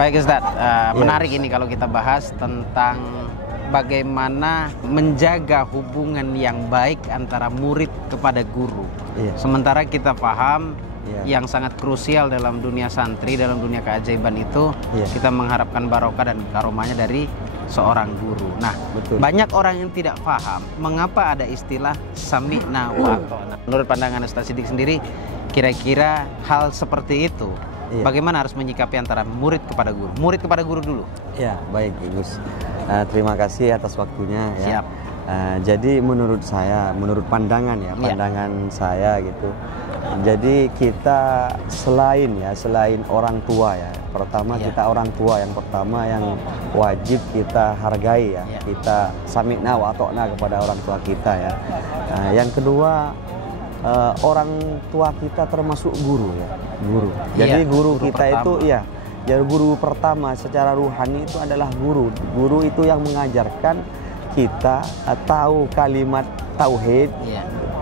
Baik Ustadz, menarik ini kalau kita bahas tentang bagaimana menjaga hubungan yang baik antara murid kepada guru. Sementara kita paham yang sangat krusial dalam dunia santri, dalam dunia keajaiban itu kita mengharapkan barokah dan karomahnya dari seorang guru. Nah, banyak orang yang tidak paham mengapa ada istilah sami'na wa ata'na. Menurut pandangan Ustadz Siddiq sendiri, kira-kira hal seperti itu bagaimana harus menyikapi antara murid kepada guru? Murid kepada guru dulu. Ya, baik Gus. Terima kasih atas waktunya ya. Siap. Jadi menurut saya, menurut pandangan pandangan saya gitu. Jadi kita selain orang tua ya. Pertama kita orang tua yang pertama yang wajib kita hargai ya. Kita sami'na wa ata'na kepada orang tua kita ya. Yang kedua, orang tua kita termasuk guru ya, guru. Jadi guru kita pertama. Itu jadi guru pertama secara ruhani itu adalah guru. Guru itu yang mengajarkan kita tahu kalimat tauhid,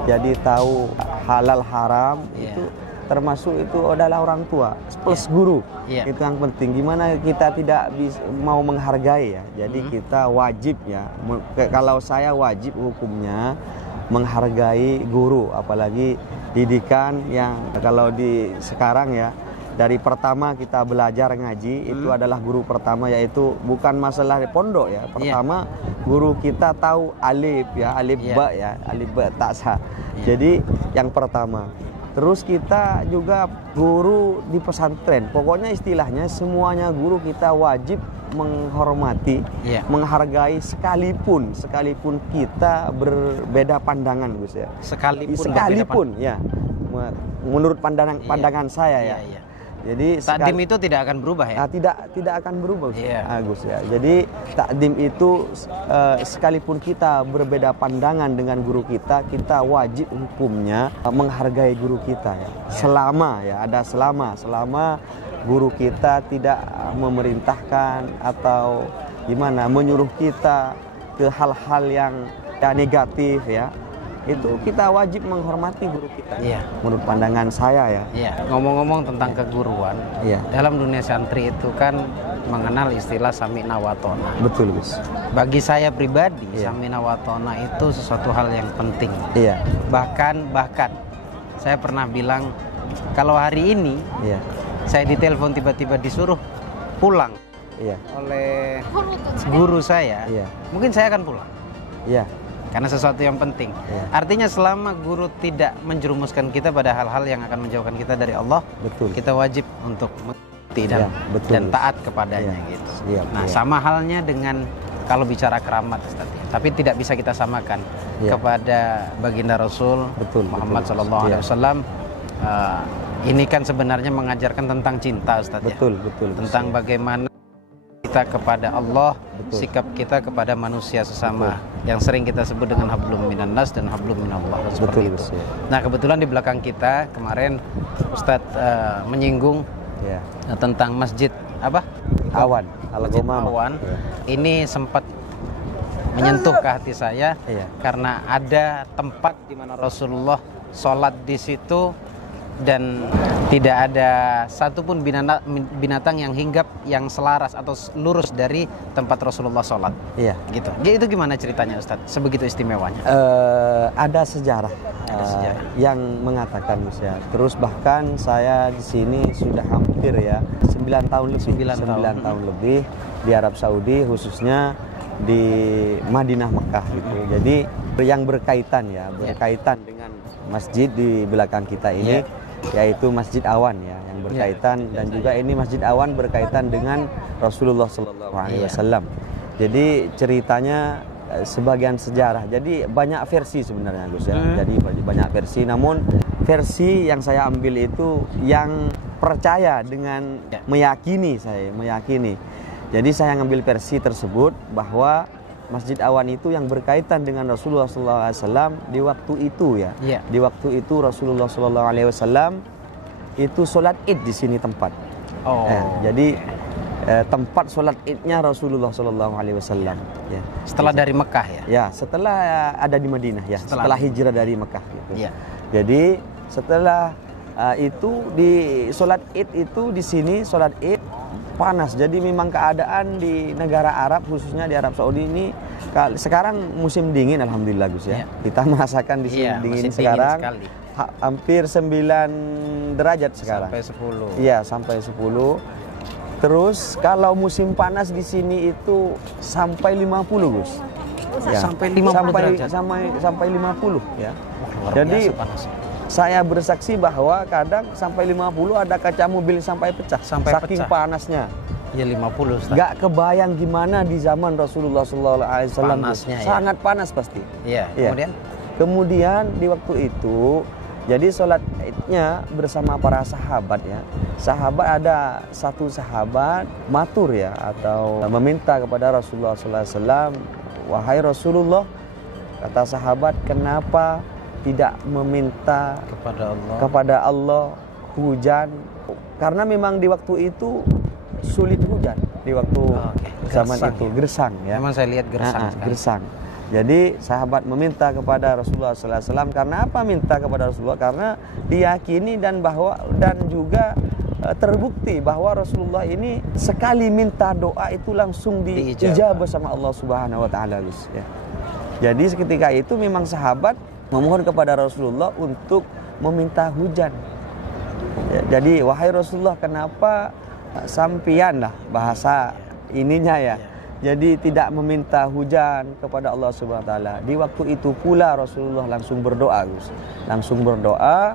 jadi tahu halal haram itu termasuk itu adalah orang tua plus guru. Itu yang penting. Gimana kita tidak mau menghargai ya. Jadi kita wajib ya. Kalau saya wajib hukumnya menghargai guru, apalagi didikan yang kalau di sekarang ya, dari pertama kita belajar ngaji itu adalah guru pertama, yaitu bukan masalah di pondok ya. Pertama guru kita tahu alif ya, alif ba ya, alif ba ta sa. Jadi yang pertama. Terus kita juga guru di pesantren. Pokoknya istilahnya semuanya guru kita wajib menghormati, menghargai sekalipun kita berbeda pandangan Gus ya. Sekalipun ya. Menurut pandangan saya ya. Jadi takdim itu tidak akan berubah ya? Tidak akan berubah Gus ya. Jadi takdim itu sekalipun kita berbeda pandangan dengan guru kita wajib hukumnya menghargai guru kita ya. Selama guru kita tidak memerintahkan atau gimana menyuruh kita ke hal-hal yang negatif ya. Itu kita wajib menghormati guru kita. Menurut pandangan saya ya. Ngomong-ngomong tentang keguruan, dalam dunia santri itu kan mengenal istilah sami'na wa ata'na. Betul Gus. Bagi saya pribadi, sami'na wa ata'na itu sesuatu hal yang penting. Bahkan saya pernah bilang kalau hari ini saya ditelepon tiba-tiba disuruh pulang oleh guru saya, mungkin saya akan pulang. Karena sesuatu yang penting. Artinya selama guru tidak menjerumuskan kita pada hal-hal yang akan menjauhkan kita dari Allah, kita wajib untuk mengikuti dan taat kepadanya gitu. Sama halnya dengan kalau bicara keramat Ustaz. Tapi tidak bisa kita samakan kepada baginda Rasul Muhammad SAW. Ini kan sebenarnya mengajarkan tentang cinta Ustaz. Tentang bagaimana kita kepada Allah, sikap kita kepada manusia sesama yang sering kita sebut dengan hablum minan nas dan hablum minallah seperti itu. Nah, kebetulan di belakang kita kemarin Ustadz menyinggung tentang Masjid Awan. Masjid Awan. Ini sempat menyentuh ke hati saya karena ada tempat di mana Rasulullah sholat di situ dan tidak ada satupun binatang yang hinggap yang selaras atau lurus dari tempat Rasulullah sholat. Gitu. Itu gimana ceritanya Ustadz? Sebegitu istimewanya? Ada sejarah yang mengatakan Gus ya. Terus bahkan saya di sini sudah hampir 9 tahun lebih di Arab Saudi, khususnya di Madinah Mekah gitu. Jadi yang berkaitan dengan masjid di belakang kita ini. Yaitu Masjid Awan yang berkaitan dan juga ini Masjid Awan berkaitan dengan Rasulullah SAW. Jadi ceritanya sebagian sejarah. Jadi banyak versi sebenarnya Gus ya. Jadi banyak versi. Namun versi yang saya ambil itu yang percaya dengan meyakini. Jadi saya ngambil versi tersebut bahwa Masjid Awan itu yang berkaitan dengan Rasulullah SAW di waktu itu Di waktu itu Rasulullah SAW itu sholat id di sini tempat. Jadi tempat sholat idnya Rasulullah SAW. Setelah dari Mekah setelah ada di Madinah setelah hijrah dari Mekah gitu. Jadi setelah itu di sholat id itu di sini sholat id panas. Jadi memang keadaan di negara Arab, khususnya di Arab Saudi ini sekarang musim dingin, alhamdulillah Gus ya. Kita merasakan di sini dingin sekarang. Hampir 9 derajat sekarang. Sampai 10. Iya, sampai 10. Terus kalau musim panas di sini itu sampai 50 Gus. Ya, sampai 50 derajat. Sampai 50 ya. Luar jadi biasa panasnya. Saya bersaksi bahwa kadang sampai 50 ada kaca mobil sampai pecah. Saking panasnya. Ya 50. Ustaz. Gak kebayang gimana di zaman Rasulullah SAW. Panasnya, sangat panas pasti. Iya. Kemudian di waktu itu, jadi sholat idnya bersama para sahabat ya. Sahabat, ada satu sahabat matur ya, atau meminta kepada Rasulullah SAW, wahai Rasulullah, kata sahabat, kenapa tidak meminta kepada Allah hujan? Karena memang di waktu itu sulit hujan, di waktu zaman itu gersang ya. Memang saya lihat gersang. Jadi sahabat meminta kepada Rasulullah SAW. Karena apa minta kepada Rasulullah? Karena diyakini dan juga terbukti bahwa Rasulullah ini sekali minta doa itu langsung diijabah sama Allah Subhanahu Wa Taala. Ya. Jadi seketika itu memang sahabat memohon kepada Rasulullah untuk meminta hujan. Ya, jadi wahai Rasulullah, kenapa sampian lah bahasa ininya ya. Jadi tidak meminta hujan kepada Allah Subhanahu Wa Taala. Di waktu itu pula Rasulullah langsung berdoa, Gus. Langsung berdoa.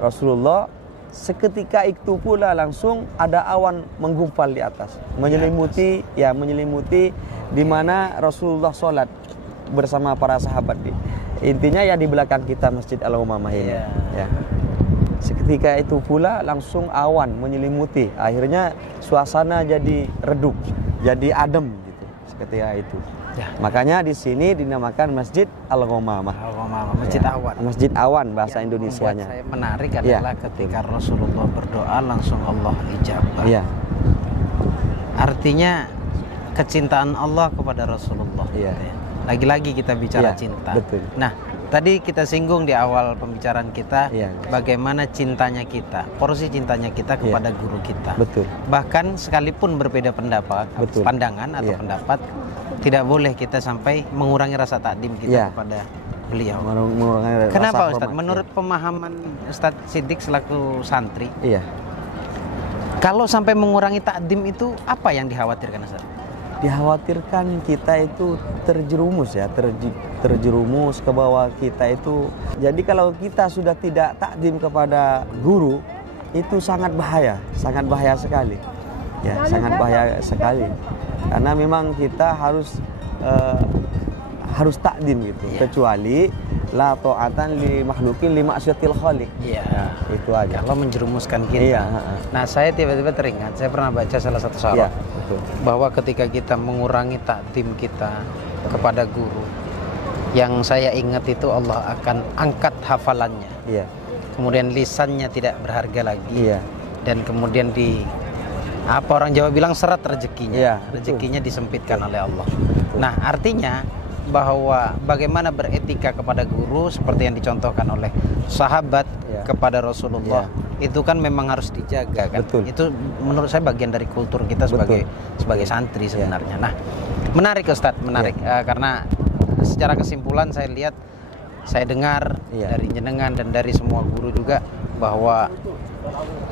Rasulullah seketika itu pula langsung ada awan menggumpal di atas, menyelimuti di mana Rasulullah sholat bersama para sahabat. Intinya ya di belakang kita Masjid Al-Umamah ini. Ya. Seketika itu pula langsung awan menyelimuti. Akhirnya suasana jadi redup, jadi adem gitu ketika itu. Ya. Makanya di sini dinamakan Masjid Al-Ghamamah. Masjid Awan. Masjid Awan bahasa Indonesianya. Saya menarik adalah ketika Rasulullah berdoa langsung Allah ijabah. Ya. Artinya kecintaan Allah kepada Rasulullah. Ya. Lagi-lagi kita bicara cinta. Betul. Nah, tadi kita singgung di awal pembicaraan kita bagaimana cintanya kita, porsi cintanya kita kepada guru kita. Betul. Bahkan sekalipun berbeda pendapat, pandangan atau pendapat, tidak boleh kita sampai mengurangi rasa takdim kita kepada beliau. Kenapa Ustadz? Menurut pemahaman Ustadz Siddiq selaku santri, kalau sampai mengurangi takdim itu apa yang dikhawatirkan Ustadz? Dikhawatirkan kita itu terjerumus terjerumus ke bawah kita itu. Jadi kalau kita sudah tidak takdim kepada guru, itu sangat bahaya sekali. Ya, sangat bahaya sekali. Karena memang kita harus takdim gitu. Kecuali la ta'atan li makhluqin li ma'syatil khaliq. Itu aja. Kalau menjerumuskan kita. Nah, saya tiba-tiba teringat, saya pernah baca salah satu syarah bahwa ketika kita mengurangi takdim kita kepada guru, yang saya ingat itu Allah akan angkat hafalannya. Kemudian lisannya tidak berharga lagi. Dan kemudian apa orang Jawa bilang seret rezekinya. Rezekinya disempitkan oleh Allah. Nah, artinya bahwa bagaimana beretika kepada guru seperti yang dicontohkan oleh sahabat kepada Rasulullah itu kan memang harus dijaga kan. Itu menurut saya bagian dari kultur kita sebagai santri sebenarnya. Nah, menarik Ustadz, karena secara kesimpulan saya dengar dari jenengan dan dari semua guru juga bahwa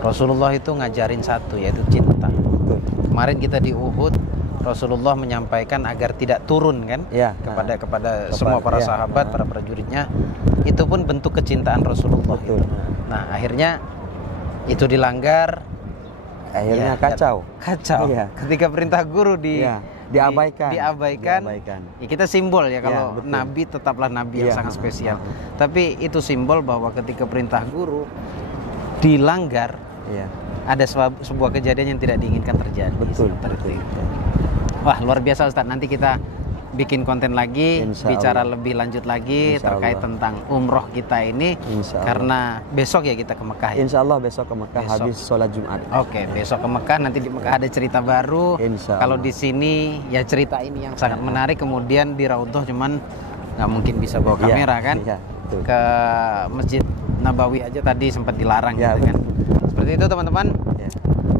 Rasulullah itu ngajarin satu, yaitu cinta. Kemarin kita di Uhud, Rasulullah menyampaikan agar tidak turun kan kepada semua para sahabat, para prajuritnya. Itu pun bentuk kecintaan Rasulullah. Nah, akhirnya itu dilanggar. Akhirnya kacau. Ketika perintah guru diabaikan. Ya, kita simbol ya kalau nabi tetaplah nabi yang sangat spesial. Tapi itu simbol bahwa ketika perintah guru dilanggar, ada sebuah kejadian yang tidak diinginkan terjadi. Betul. Wah, luar biasa Ustadz. Nanti kita bikin konten lagi, bicara lebih lanjut lagi terkait tentang umroh kita ini. Karena besok ya kita ke Mekah ya? Insya Allah besok ke Mekah habis sholat Jumat. Oke, besok ke Mekah. Nanti di Mekah ada cerita baru. Kalau di sini ya cerita ini yang sangat menarik. Kemudian di Raudhah cuman nggak mungkin bisa bawa kamera kan? Ke Masjid Nabawi aja tadi sempat dilarang gitu kan. Seperti itu teman-teman.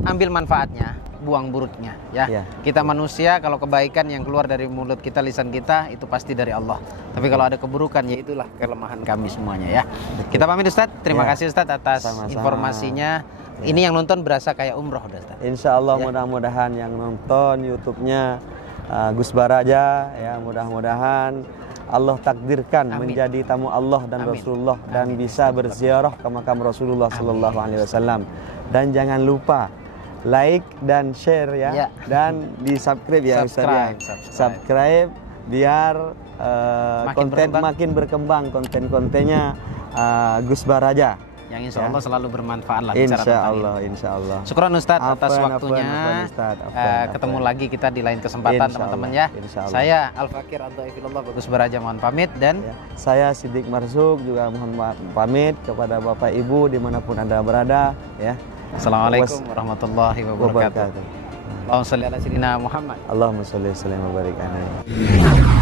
Ambil manfaatnya buang buruknya ya. Kita manusia, kalau kebaikan yang keluar dari mulut kita, lisan kita, itu pasti dari Allah. Tapi kalau ada keburukan, ya itulah kelemahan kami semuanya ya. Kita pamit Ustadz. Terima kasih Ustadz atas informasinya. Ini yang nonton berasa kayak umroh Ustadz. Insya Allah mudah-mudahan yang nonton YouTube-nya Gus Baraja ya, mudah-mudahan Allah takdirkan menjadi tamu Allah dan Rasulullah dan bisa berziarah ke makam Rasulullah Sallallahu Alaihi Wasallam. Dan jangan lupa like dan share ya, dan di subscribe ya Ustaz ya. Subscribe biar makin berkembang konten-kontennya Gus Baraja. Yang insya Allah selalu bermanfaat lah. Insya Allah. Syukran Ustadz atas waktunya. Ketemu lagi kita di lain kesempatan teman-teman ya. Saya Al-Fakir Antoifilullah Gus Baraja mohon pamit, dan saya Siddiq Marzuk juga mohon pamit kepada Bapak Ibu dimanapun Anda berada ya. Assalamualaikum warahmatullahi wabarakatuh. Allahumma sholli ala sayyidina Muhammad. Allahumma sholli wa sallim wa barik alaihi.